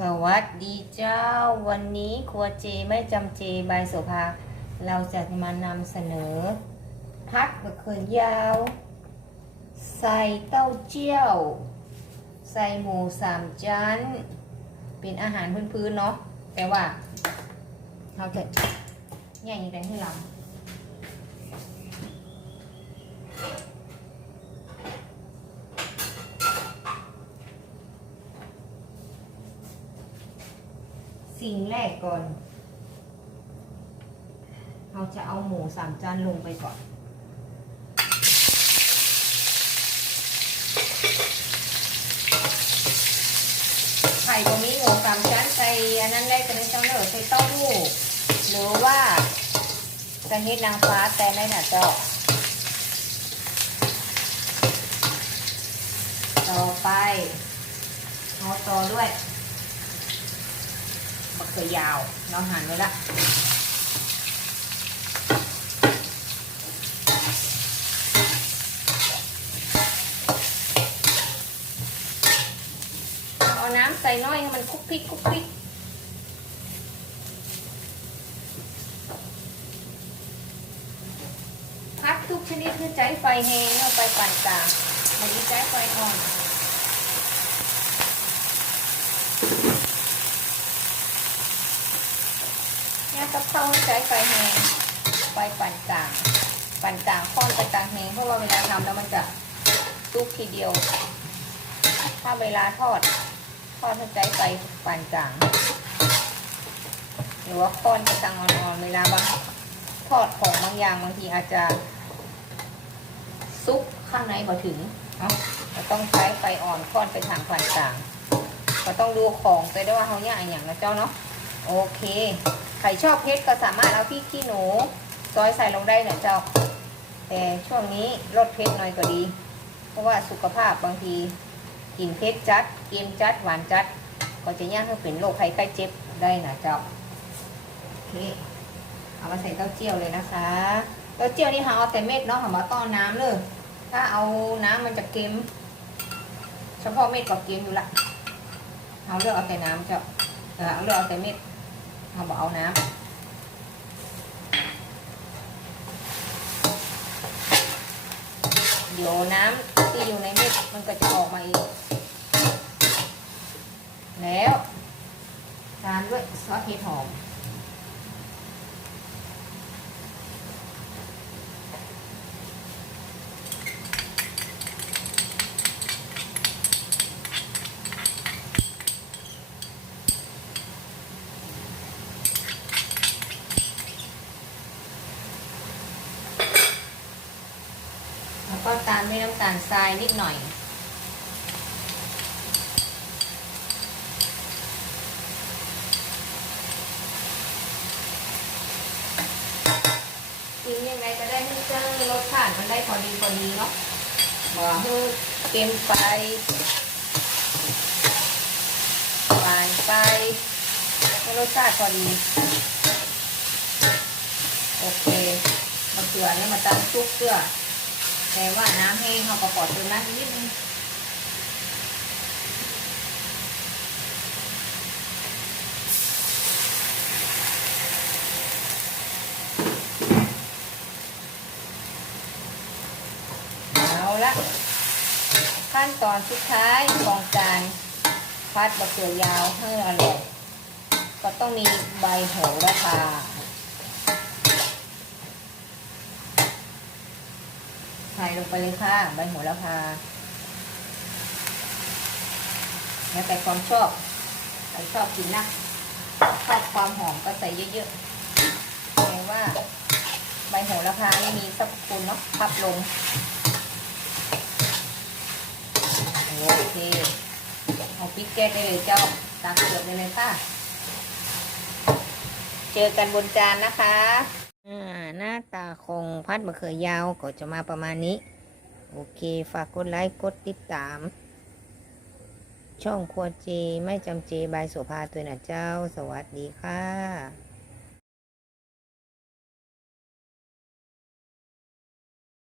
สวัสดีเจ้า วันนี้ครัวเจไม่จำเจใบโสภา เราจะมานำเสนอ พักมะเขือยาว ใส่เต้าเจี้ยว ใส่หมูสามชั้น เป็นอาหารพื้นๆเนาะแต่ว่าเราจะแย่งอย่างไรให้เร สิ่งแรกก่อน เราจะเอาหมูสามจานลงไปก่อน ไข่ตรงนี้หมูสามชั้นใส่อันนั้นได้จะเป็นเจ้าเนื้อใส่เต้าหู้หรือว่าจะเฮ็ดนางฟ้าแต่ได้หนาจ้าต่อไปเอาต่อด้วย เขือยาวเราหั่นไว้ละเอาน้ำใส่น้อยให้มันคุกคลิกคุกคลิกพักทุกชนิดคือใจไฟแห้งเอาไปปั่นกลางมันนี้ใจไฟอ่อนเนี่ ยกับข้าให้ใช้ไฟแหงไฟปานกลางปานกลางค่อนไปกลางแหงเพราะว่าเวลาทำแล้วมันจะสุกทีเดียว ถ้าเวลาทอด ทอดให้ใช้ไฟปานกลาง หรือว่าค่อนไปกลางอ่อนๆเวลาบางทอดของบางอย่างบางทีอาจจะซุกข้างในพอถึงเนาะเราต้องใช้ไฟอ่อนค่อนไปทางปานกลางก็ต้องดูของไปด้วยว่าเขาเนี่ยอย่างนะเจ้าเนาะโอเค ใครชอบเพชรก็สามารถเอาพี่ขี้หนู ซอยใส่ลงได้นะเจ้า แต่ช่วงนี้ลดเพชรหน่อยก็ดี เพราะว่าสุขภาพบางทีกินเพชรจัดเกมจัดหวานจัด ก็จะย่างให้เป็นโรคภัยไข้เจ็บได้นะเจ้าโอเคเอามาใส่เต้าเจี้ยวเลยนะคะเต้าเจี้ยวนี่หาเอาแต่เม็ดเนาะหามาต้อนน้ำเลยถ้าเอาน้ำมันจะเค็มเฉพาะเม็ดก็เค็มอยู่ละเอาเลือกเอาแต่น้ำเจ้าเออเอาเลือกเอาแต่เม็ด เอาบอกเอาน้ำเดี๋ยวน้ำที่อยู่ในเม็ดมันก็จะออกมาเองแล้วทานด้วยซอสเห็ดหอม แล้วก็ ตามด้วยน้ำตาลทรายนิดหน่อย กินยังไงก็ได้ให้เจ้ารสชาติมันได้พอดีพอดีเนาะบอกให้เค็มไปหวานไปให้รสชาติพอดี โอเคมะเขือเนี่ยมาตั้งซุกเกลือ แต่ว่าน้ำแห้งเขาก็ปอดเติมน้ำนิดนึงเอาละขั้นตอนสุดท้ายของการพัดบะเขือยาวให้อร่อยก็ต้องมีใบโหระพา ใส่ลงไปเลยค่ะ ใบโหระพาแล้วแต่ความชอบใครชอบกินนะชอบความหอมก็ใส่เยอะๆแต่ว่าใบโหระพานี่มีสรรพคุณเนาะพับลง โอเค เอาพริกแกงได้เลยเจ้าตักเกือบได้เลยค่ะ เจอกันบนจานนะคะ น้าตาคงพัดมะเขือยาวก็จะมาประมาณนี้ โอเค ฝากกดไลค์กดติดตาม ช่องครัวเจ ไม่จำเจบายสุภาตัวนะเจ้า สวัสดีค่ะ